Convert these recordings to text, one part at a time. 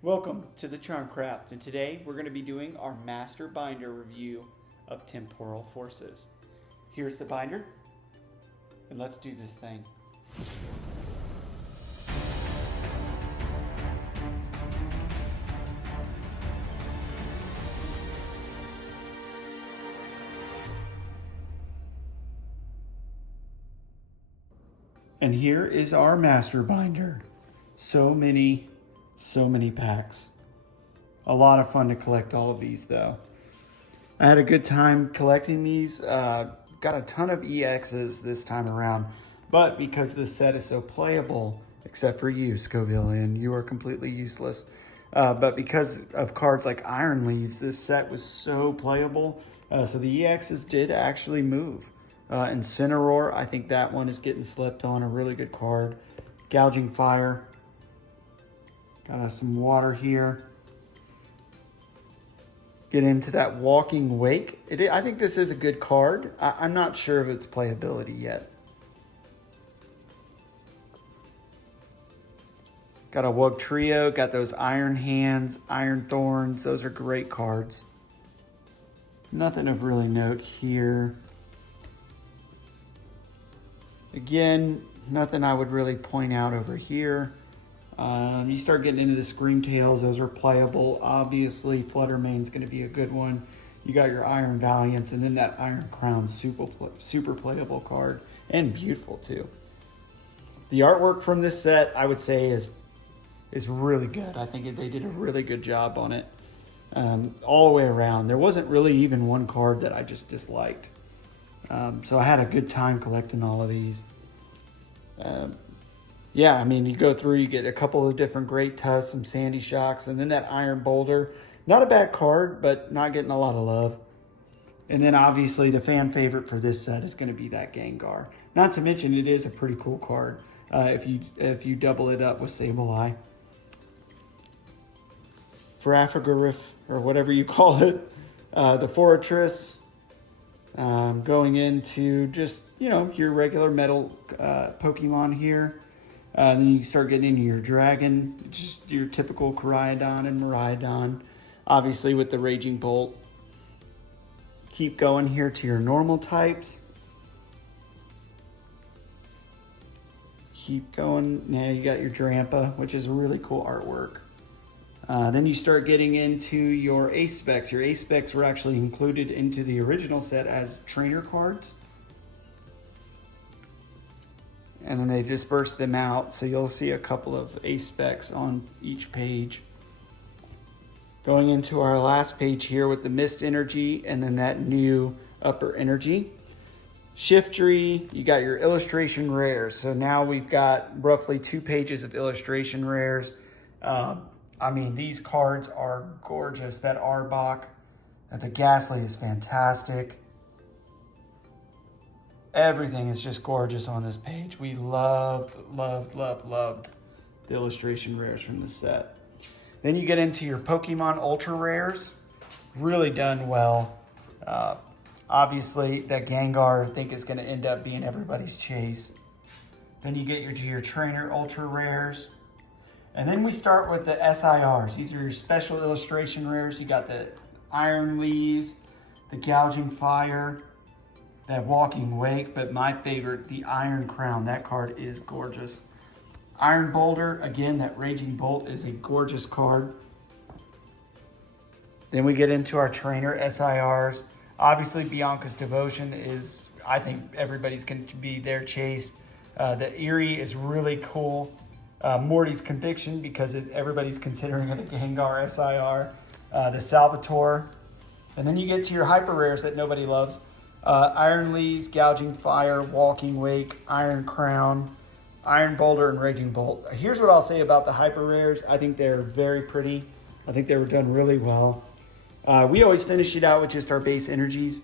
Welcome to the Charmcraft, and today we're going to be doing our master binder review of Temporal Forces. Here's the binder, and let's do this thing. And here is our master binder. So many packs. A lot of fun to collect all of these though. I had a good time collecting these. Got a ton of EXs this time around, but because this set is so playable, except for you, Scoville, and you are completely useless. But because of cards like Iron Leaves, this set was so playable. So the EXs did actually move. Incineroar, I think that one is getting slept on, a really good card. Gouging Fire. Got some water here. Get into that Walking Wake. I think this is a good card. I'm not sure of its playability yet. Got a Wug Trio. Got those Iron Hands, Iron Thorns. Those are great cards. Nothing of really note here. Again, nothing I would really point out over here. You start getting into the Screamtails, those are playable. Obviously, Fluttermane's going to be a good one. You got your Iron Valiants, and then that Iron Crown, super playable card, and beautiful too. The artwork from this set, I would say, is really good. I think they did a really good job on it all the way around. There wasn't really even one card that I just disliked. So I had a good time collecting all of these. Yeah, I mean, you go through, you get a couple of different Great Tusks, some Sandy Shocks, and then that Iron Boulder. Not a bad card, but not getting a lot of love. And then obviously the fan favorite for this set is going to be that Gengar. Not to mention it is a pretty cool card if you double it up with Sableye. Farfigurif, or whatever you call it, the Fortress. Going into just, your regular metal Pokemon here. Then you start getting into your Dragon, just your typical Koraidon and Miraidon. Obviously with the Raging Bolt. Keep going here to your normal types. Keep going. Now you got your Drampa, which is a really cool artwork. Then you start getting into your Ace Specs. Your Ace Specs were actually included into the original set as trainer cards. And then they disperse them out, so you'll see a couple of Ace Specs on each page. Going into our last page here with the Mist Energy and then that new Upper Energy. Shiftry, you got your illustration rares. So now we've got roughly 2 pages of illustration rares. I mean, these cards are gorgeous. That Arbok, the Ghastly is fantastic. Everything is just gorgeous on this page. We loved the illustration rares from the set. Then you get into your Pokemon Ultra Rares. Really done well. Obviously, that Gengar, I think, is going to end up being everybody's chase. Then you get your Trainer Ultra Rares. And then we start with the SIRs. These are your special illustration rares. You got the Iron Leaves, the Gouging Fire, that Walking Wake, but my favorite, the Iron Crown. That card is gorgeous. Iron Boulder, again, that Raging Bolt is a gorgeous card. Then we get into our trainer SIRs. Obviously, Bianca's Devotion is, I think, everybody's going to be their chase. The Eerie is really cool. Morty's Conviction, because everybody's considering it a Gengar SIR. The Salvatore. And then you get to your hyper rares that nobody loves. Iron Leaves, Gouging Fire, Walking Wake, Iron Crown, Iron Boulder, and Raging Bolt. Here's what I'll say about the hyper rares. I think they're very pretty. I think they were done really well. We always finish it out with just our base energies.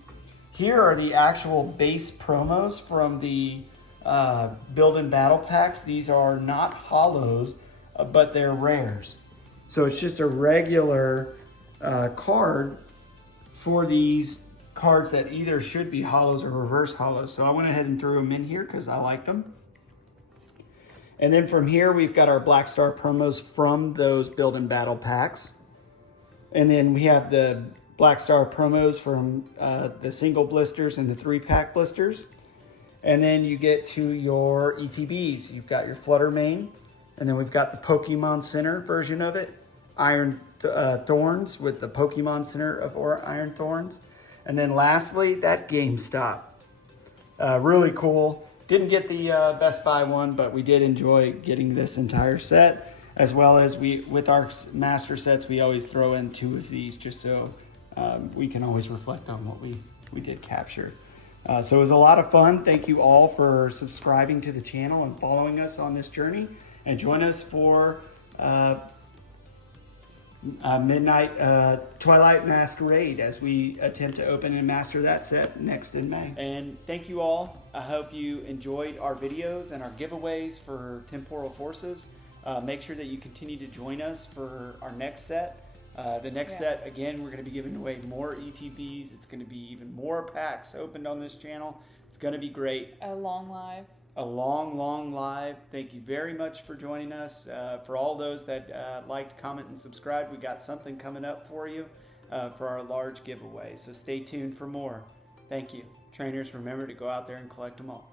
Here are the actual base promos from the build and battle packs. These are not holos, but they're rares. So it's just a regular card for these cards that either should be holos or reverse holos. So I went ahead and threw them in here because I liked them. And then from here, we've got our Black Star promos from those build and battle packs. And then we have the Black Star promos from the single blisters and the 3-pack blisters. And then you get to your ETBs. You've got your Flutter Mane, and then we've got the Pokemon Center version of it. Iron Thorns with the Pokemon Center of Iron Thorns. And then lastly, that GameStop. Really cool. Didn't get the Best Buy one, but we did enjoy getting this entire set. As well as with our master sets, we always throw in 2 of these just so we can always reflect on what we did capture. So it was a lot of fun. Thank you all for subscribing to the channel and following us on this journey. And join us for Midnight Twilight Masquerade as we attempt to open and master that set next in May. And thank you all. I hope you enjoyed our videos and our giveaways for Temporal Forces. Make sure that you continue to join us for our next set. The next set, again, we're going to be giving away more ETBs. It's going to be even more packs opened on this channel. It's going to be great. A long live. A long live. Thank you very much for joining us. For all those that liked, comment, and subscribe, we got something coming up for you for our large giveaway. So stay tuned for more. Thank you. Trainers, remember to go out there and collect them all.